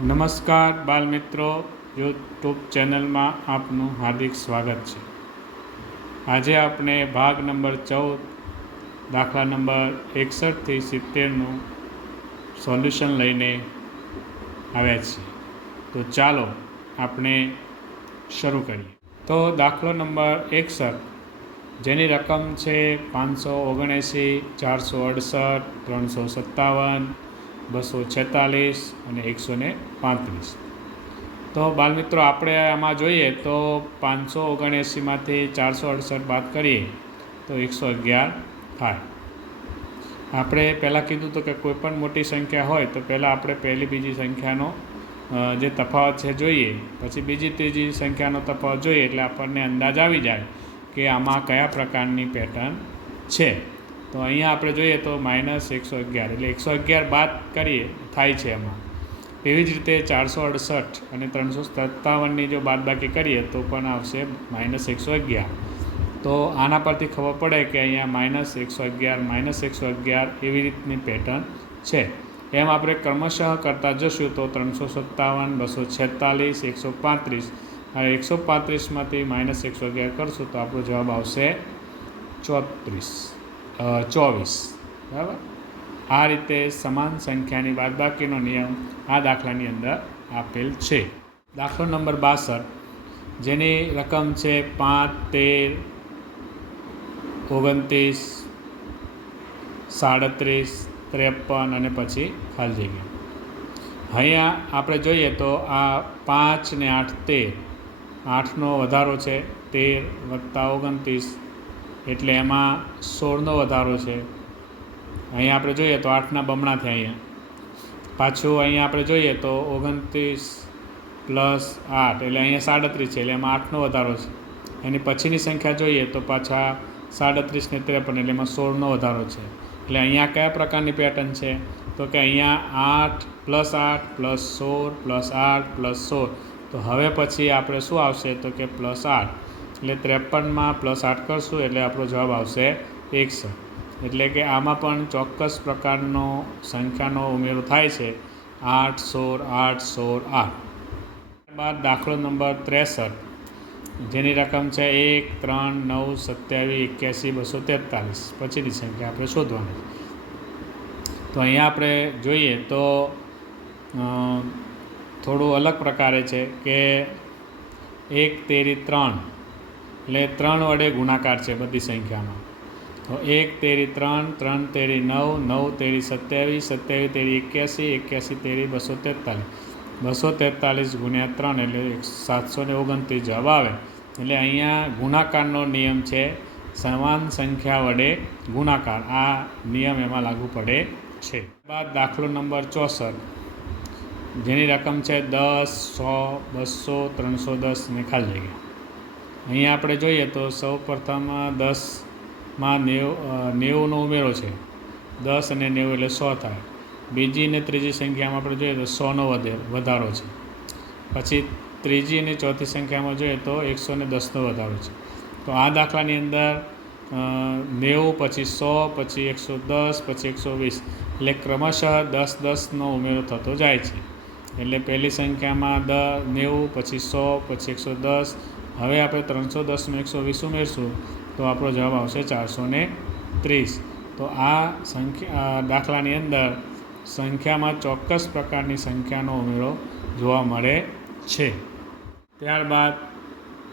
નમસ્કાર બાળમિત્રો, યુટ્યુબ ચેનલમાં આપનું હાર્દિક સ્વાગત છે. આજે આપણે ભાગ નંબર 14 દાખલા નંબર 61થી 70નું સોલ્યુશન લઈને આવ્યા છીએ. તો ચાલો આપણે શરૂ કરીએ. તો દાખલો નંબર 61, જેની રકમ છે 579, 468, 357, 246 અને 135. તો બાળમિત્રો, આપણે આમાં જોઈએ તો 579માંથી 468 બાદ કરીએ તો 111 થાય. આપણે પહેલાં કીધું હતું કે કોઈ પણ મોટી સંખ્યા હોય તો પહેલાં આપણે પહેલી બીજી સંખ્યાનો જે તફાવત છે જોઈએ, પછી બીજી ત્રીજી સંખ્યાનો તફાવત જોઈએ, એટલે આપણને અંદાજ આવી જાય કે આમાં કયા પ્રકારની પેટર્ન છે. તો અહીંયા આપણે જોઈએ તો -111 એટલે 111 બાદ કરીએ થાય છે એમાં. એવી જ રીતે 468 અને 357ની જો બાદબાકી કરીએ તો પણ આવશે -111. તો આના પરથી ખબર પડે કે અહીંયા -111 એવી રીતની પેટર્ન છે. એમ આપણે ક્રમશઃ કરતાં જશું તો 357, 246, 135 અને 135માંથી -111 કરશું તો આપણો જવાબ આવશે 24. બરાબર. આ રીતે સમાન સંખ્યાની બાદબાકીનો નિયમ આ દાખલાની અંદર આપેલ છે. દાખલો નંબર 62, જેની રકમ છે 5, 13, 29, 37, 53 અને પછી ખાલી જગ્યા. અહીંયા આપણે જોઈએ તો આ 5 ને 8, 13. 8નો વધારો છે 13 + 29 એટલે એમાં 16નો વધારો છે. અહીંયા આપણે જોઈએ તો 8ના બમણા થયા. અહીંયા પાછું અહીંયા આપણે જોઈએ તો 29 + 8 એટલે અહીંયા 37 છે, એટલે એમાં 8નો વધારો છે. એની પછીની સંખ્યા જોઈએ તો પાછા 37 ને 53 એટલે એમાં 16નો વધારો છે. એટલે અહીંયા કયા પ્રકારની પેટર્ન છે તો કે અહીંયા 8 + 8 + 16 + 8 + 16. તો હવે પછી આપણે શું આવશે તો કે +8 એટલે 53માં +8 કરશું એટલે આપણો જવાબ આવશે 61. એટલે કે આમાં પણ ચોક્કસ પ્રકારનો સંખ્યાનો ઉમેરો થાય છે. 8, 16, 8, 16, 8. ત્યારબાદ દાખલો નંબર 63, જેની રકમ છે 1, 3, 9, 27, 81, 243. પછીની સંખ્યા આપણે શોધવાની. તો અહીંયા આપણે જોઈએ તો થોડું અલગ પ્રકારે છે કે 1, 13, 3 એટલે 3 વડે ગુણાકાર છે બધી સંખ્યામાં. તો 1, 13, 3, 3, 13, 9, 9, 13, 27, 27, 13, 81, 81, 13, 243. 243 × 3 એટલે 729 જવાબ આવે. એટલે અહીંયા ગુણાકારનો નિયમ છે, સમાન સંખ્યા વડે ગુણાકાર. આ નિયમ એમાં લાગુ પડે છે. બાદ દાખલો નંબર 64, જેની રકમ છે 10, 100, 200, 310 અને ખાલી જગ્યા. અહીંયા આપણે જોઈએ તો સૌ પ્રથમ 10માં 90નો ઉમેરો છે. 10 અને 90 એટલે 100 થાય. બીજી અને ત્રીજી સંખ્યામાં આપણે જોઈએ તો 100નો વધારો છે. પછી ત્રીજી અને ચોથી સંખ્યામાં જોઈએ તો 110નો વધારો છે. તો આ દાખલાની અંદર 90 પછી 100 પછી 110 પછી 120 એટલે ક્રમશઃ 10, 10નો ઉમેરો થતો જાય છે. એટલે પહેલી સંખ્યામાં 90 પછી 100 પછી 110. હવે આપણે 310માં 120 ઉમેરશું તો આપણો જવાબ આવશે 430. તો આ દાખલાની અંદર સંખ્યામાં ચોક્કસ પ્રકારની સંખ્યાનો ઉમેરો જોવા મળે છે. ત્યારબાદ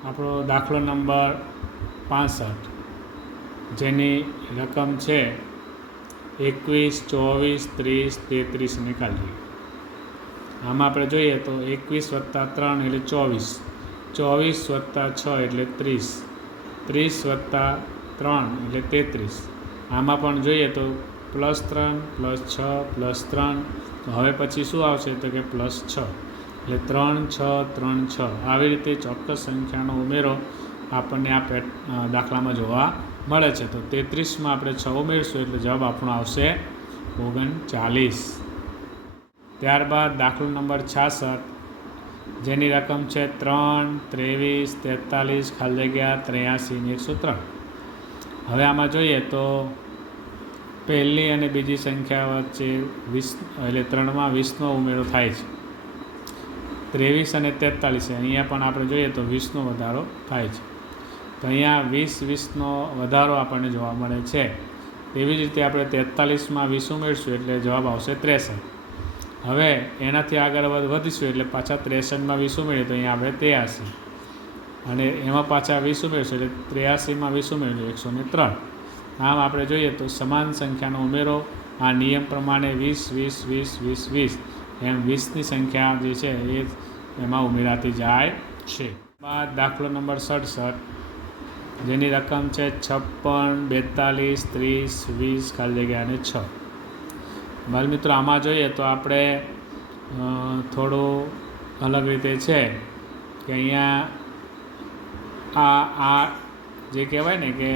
આપણો દાખલો નંબર 65, જેની રકમ છે 21, 24, 30, 33 અને ખાલી. આમાં આપણે જોઈએ તો 21 + 3 એટલે 24, 24 + 6 એટલે 30, 30 + 3 એટલે 33. આમાં પણ જોઈએ તો +3 +6 +3. તો હવે પછી શું આવશે તો કે +6 એટલે 3, 6, 3, 6. આવી રીતે ચોક્કસ સંખ્યાનો ઉમેરો આપણને આ દાખલામાં જોવા મળે છે. તો 33માં આપણે 6 ઉમેરશું એટલે જવાબ આપણો આવશે 39. ત્યારબાદ દાખલો નંબર 66, જેની રકમ છે 3, 23, 43, ખાલી જગ્યા 83 અને 103. હવે આમાં જોઈએ તો પહેલી અને બીજી સંખ્યા વચ્ચે 20 એટલે 3માં 20નો ઉમેરો થાય છે. 23 અને 43 છે. અહીંયા પણ આપણે જોઈએ તો 20નો વધારો થાય છે. તો અહીંયા 20નો વધારો આપણને જોવા મળે છે. તેવી જ રીતે આપણે 43માં 20 ઉમેરશું એટલે જવાબ આવશે 63. હવે એનાથી આગળ વધીશું એટલે પાછા 63માં 20 ઉમેરીએ તો અહીંયા આપણે 83, અને એમાં પાછા 20 ઉમેરશું એટલે 83માં 20 ઉમેરીશું 103. આમ આપણે જોઈએ તો સમાન સંખ્યાનો ઉમેરો આ નિયમ પ્રમાણે 20, 20, 20, 20, 20 એમ 20ની સંખ્યા જે છે એ એમાં ઉમેરાતી જાય છે. બાદ દાખલો નંબર 67, જેની રકમ છે 56, 42, 30, 20 ખાલી જગ્યા અને 6. બાલ મિત્રો, આમાં જોઈએ તો આપણે થોડું અલગ રીતે છે કે અહીંયા આ જે કહેવાય ને કે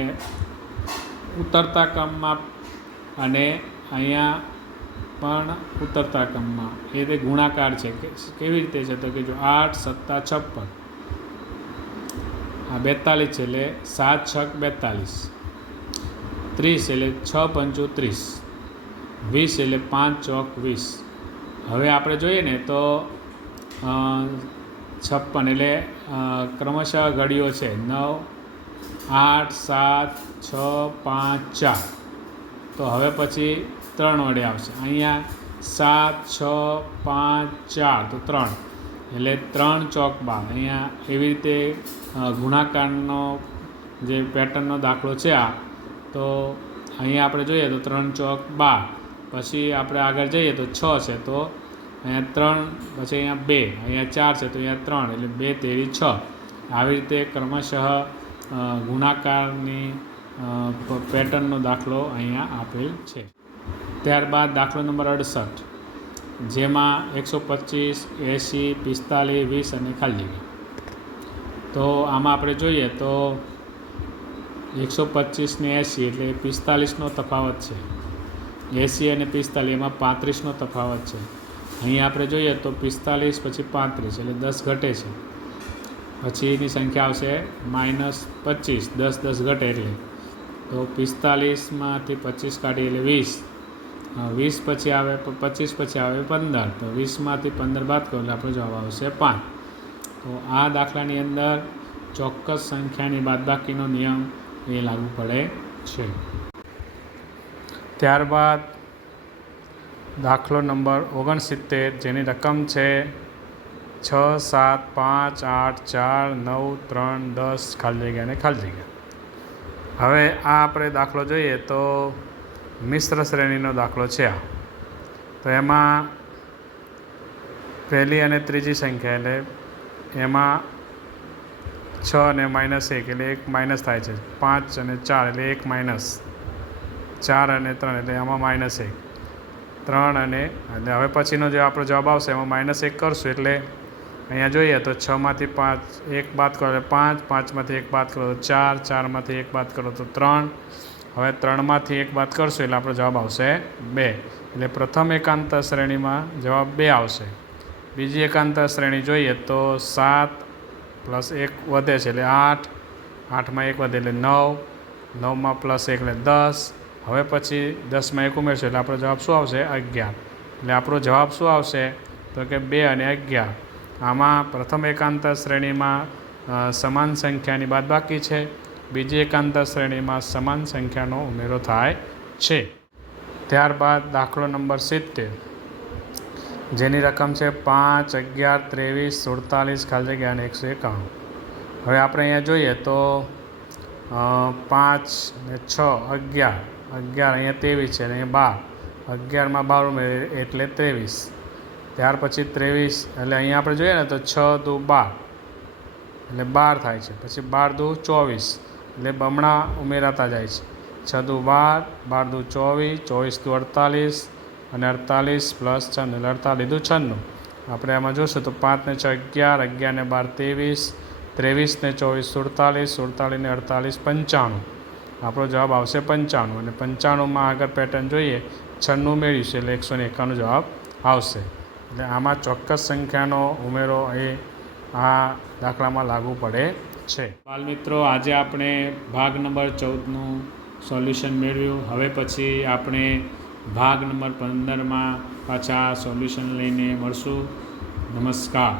ઉતરતા ક્રમમાં અને અહીંયા પણ ઉતરતા ક્રમમાં એ તે ગુણાકાર છે. કેવી રીતે છે તો કે જો 8 + 56 આ 42 છે એટલે 7 × 6 = 42, 30 એટલે 6 × 5 = 30, 20 એટલે 5 × 20. હવે આપણે જોઈએ ને તો 56 એટલે ક્રમશઃ ઘડીઓ છે 9, 8, 7, 6, 5, 4. તો હવે પછી 3 વડે આવશે. અહીંયા 7, 6, 5, 4 તો 3 એટલે 3 × 12. અહીંયા એવી રીતે ગુણાકારનો જે પેટર્નનો દાખલો છે આ, તો અહીંયા આપણે જોઈએ તો 3 × 12. પછી આપણે આગળ જઈએ તો 6 છે તો અહીંયા 3, પછી અહીંયા 2, અહીંયા 4 છે તો અહીંયા 3 એટલે 2 તેરી 6. આવી રીતે ક્રમશઃ ગુણાકારની પેટર્નનો દાખલો અહીંયા આપેલ છે. ત્યારબાદ દાખલો નંબર 68, જેમાં 125, 80, 45, 20 અને ખાલી જગ્યા. તો આમાં આપણે જોઈએ તો 125 ને 80 એટલે 45નો તફાવત છે. 80 અને 45 એમાં 35નો તફાવત છે. અહીંયા આપણે જોઈએ તો 45 પછી 35 એટલે 10 ઘટે છે. પછી એની સંખ્યા આવશે -25, 10 ઘટે એટલે તો 45માંથી 25 કાઢીએ એટલે 20, 20 પછી આવે 25 પછી આવે 15, તો 20માંથી 15 બાદ કરો એટલે આપણો જવાબ આવશે 5. તો આ દાખલાની અંદર ચોક્કસ સંખ્યાની બાદબાકીનો નિયમ એ લાગુ પડે છે. ત્યારબાદ દાખલો નંબર 69, જેની રકમ છે 6, 7, 5, 8, 4, 9, 3, 10 ખાલી જગ્યા અને ખાલી જગ્યા. હવે આ આપણે દાખલો જોઈએ તો મિશ્ર શ્રેણીનો દાખલો છે આ. તો એમાં પહેલી અને ત્રીજી સંખ્યા એટલે એમાં 6 અને -1 એટલે 1 માઇનસ થાય છે. 5 અને 4 એટલે 1 માઇનસ, 4 અને 3 એટલે આમાં -1, 3 અને એટલે હવે પછીનો જે આપણો જવાબ આવશે એમાં -1 કરશું એટલે અહીંયા જોઈએ તો 6માંથી 5 1 બાદ કરો એટલે 5, 5માંથી 1 બાદ કરો તો 4, 4માંથી 1 બાદ કરો તો 3. હવે 3માંથી 1 બાદ કરશું એટલે આપણો જવાબ આવશે 2. એટલે પ્રથમ એકાંતર શ્રેણીમાં જવાબ 2 આવશે. બીજી એકાંતર શ્રેણી જોઈએ તો 7 + 1 વધે છે એટલે 8, 8માં 1 વધે એટલે 9, 9માં +1 એટલે 10. હવે પછી 10માં 1 ઉમેરશું એટલે આપણો જવાબ શું આવશે 11. એટલે આપણો જવાબ શું આવશે તો કે 2 અને 11. આમાં પ્રથમ એકાંતર શ્રેણીમાં સમાન સંખ્યાની બાદબાકી છે. બીજી એકાંતર શ્રેણીમાં સમાન સંખ્યાનો ઉમેરો થાય છે. ત્યારબાદ દાખલો નંબર 70, જેની રકમ છે 5, 11, 23, 47 ખાલી જગ્યા અને 191. હવે આપણે અહીંયા જોઈએ તો 5 ને 6 11, 11 અહીંયા 23 છે અને અહીંયા 12, 11માં 12 ઉમેરીએ એટલે 23. ત્યાર પછી 23 એટલે અહીંયા આપણે જોઈએ ને તો 6 દુ 12 એટલે 12 થાય છે. પછી 12 દુ 24 એટલે બમણા ઉમેરાતા જાય છે. 6 દુ 12, 12 દુ 24, 24 દુ 48 અને 48 + 6 એટલે 48 દુ 96. આપણે આમાં જોઈશું તો 5 ને 6 11, 11 ને 12 23, 23 ને 24 47, 47 ને 48 95. આપણો જવાબ આવશે 95. અને 95માં આગળ પેટર્ન જોઈએ 96 ઉમેરીશું એટલે 191 જવાબ આવશે. એટલે આમાં ચોક્કસ સંખ્યાનો ઉમેરો એ આ દાખલામાં લાગુ પડે છે. બાલ મિત્રો, આજે આપણે ભાગ નંબર 14નું સોલ્યુશન મેળવ્યું. હવે પછી આપણે ભાગ નંબર 15માં પાછા સોલ્યુશન લઈને મળશું. નમસ્કાર.